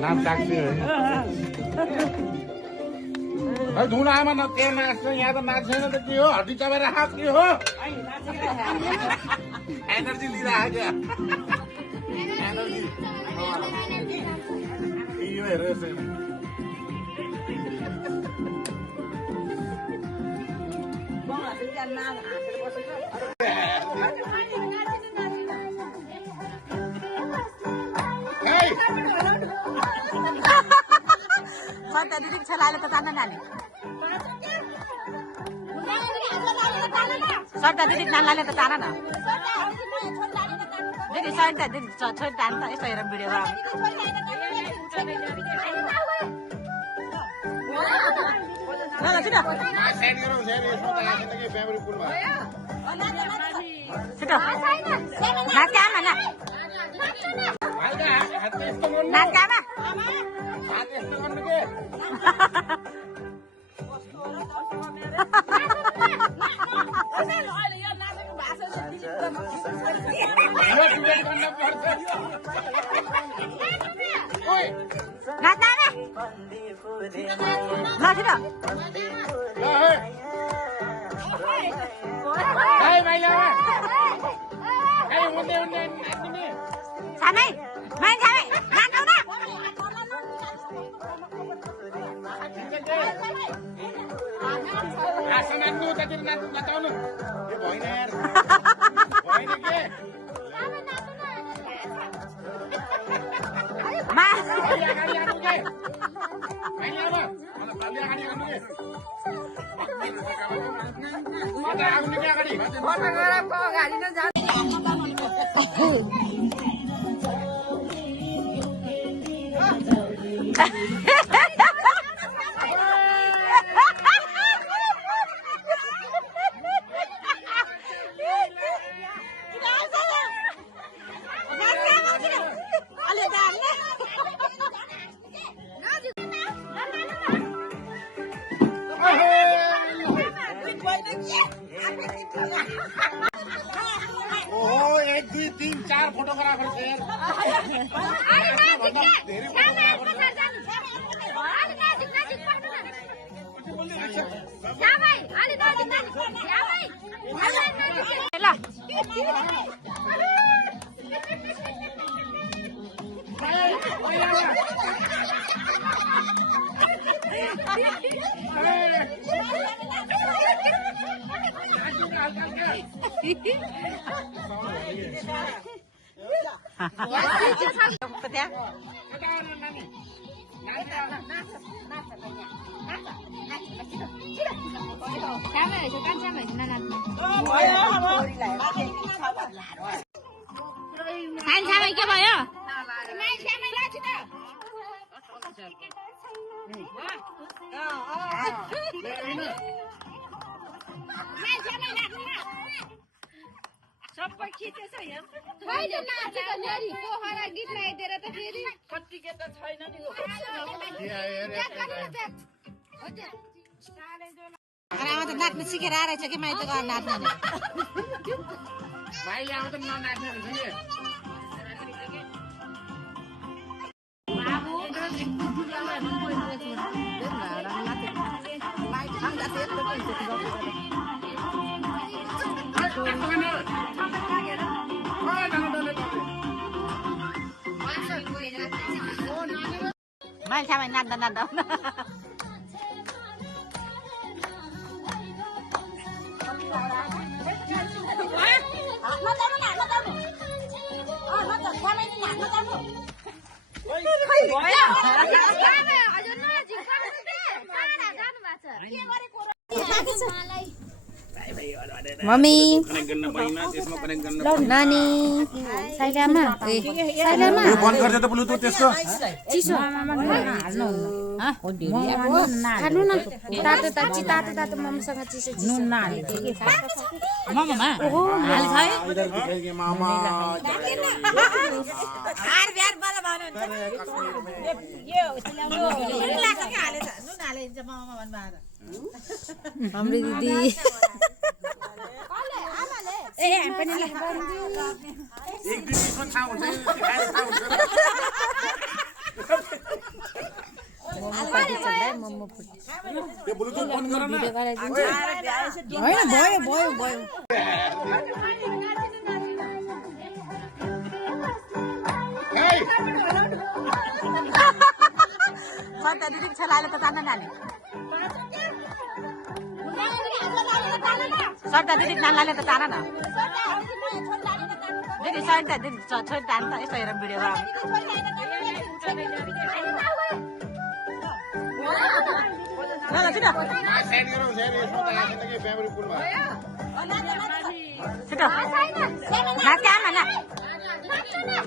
नाम साक्षी हो धुलामा न के नाच्छ यहाँ त नाच्दैन त के हो हड्डी चबाएर राख के हो एनर्जी लिइराख क्या एनर्जी यो हेर यसैमा Sorta didik celala ke sana nani. Sorta didik nalala ke sana na. Jadi sorta didik छोड़ डालता है सही वीडियो में. ना सुनो. सेट करो यसमा त यहाँ त के मेमोरी फुलमा. सुनो. नाच क्या ना? नाच क्या ना? ओहो 1 2 3 4 फोटोग्राफर छ यार धेरै फोटोग्राफर सबै खिचेछ यहाँ होइन नाचेको न्यारी पोखरा गीत लगाइदिएर त फेरि कतिके त छैन नि आमा त नाच्न सिकेर आएछ कि माइत गएर नाच्न नि भाइ यहाँ त ननाच्ने रहेछ नि मान्छे नाच्दा नाच्दा मम्मी नानी साइलामा यो बन्द गर्छ त ब्लुटुथ त्यसको चिसो खानु न तातो तातो मम्मीसँग चिसो चिसो इधर दिखेंगे मामा हाम्रो दिदी ए हामी पनि ल एक दिन इसमें था हुन्छ त्यो ब्लुटुथ बन्द गर न होइन भयो सट्टा दिदी छलाले त जान्न नानी सट्टा दिदी नानीले त जान न दिदी सट्टा दिदी छोरी जान्छ यसो हेर भिडियोमा सेट गरौ सेट यसमा त यहाँ त के मेमोरी फुल भयो छिटो नाच्छ आमा ना